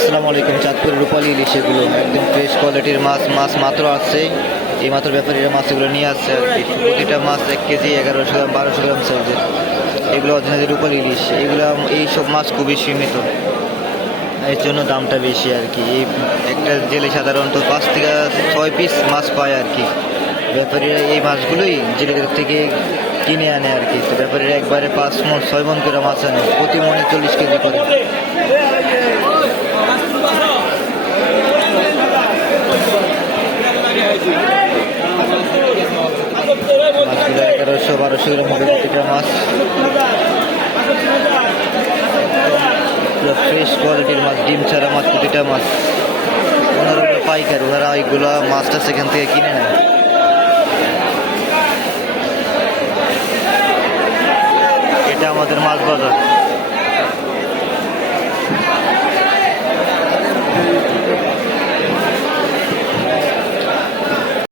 আসসালামু আলাইকুম চাঁদপুর রূপালী ইলিশ এগুলো একদম ফ্রেশ কোয়ালিটির মাছ মাছ মাত্র আসছে। এই মাত্র ব্যাপারীরা মাছগুলো নিয়ে আসছে আর কি। প্রতিটা মাছ এক কেজি এগারোশো গ্রাম, বারোশো গ্রাম সাইজের। এগুলো অরিজিনাল রূপালী ইলিশ। এগুলো এই সব মাছ খুবই সীমিত। এর জন্য দামটা বেশি আর কি। এই একটা জেলে সাধারণত পাঁচ থেকে ছয় পিস মাছ পায় আর কি। ব্যাপারীরা এই মাছগুলোই জেলেদের থেকে কিনে আনে আর কি। ব্যাপারীরা একবারে পাঁচ মন, ছয় মন করে মাছ আনে। প্রতি মনে চল্লিশ কেজি করে। এগারোশো বারোশো গ্রাম হবে প্রতিটা মাছ ফ্রেশ কোয়ালিটির মাছ, ডিম ছাড়া মাছ প্রতিটা মাছ। ওনারা পাইকার, ওনারা এইগুলো মাছটা সেখান থেকে কিনে নেয়। এটা আমাদের মাছ বাজার।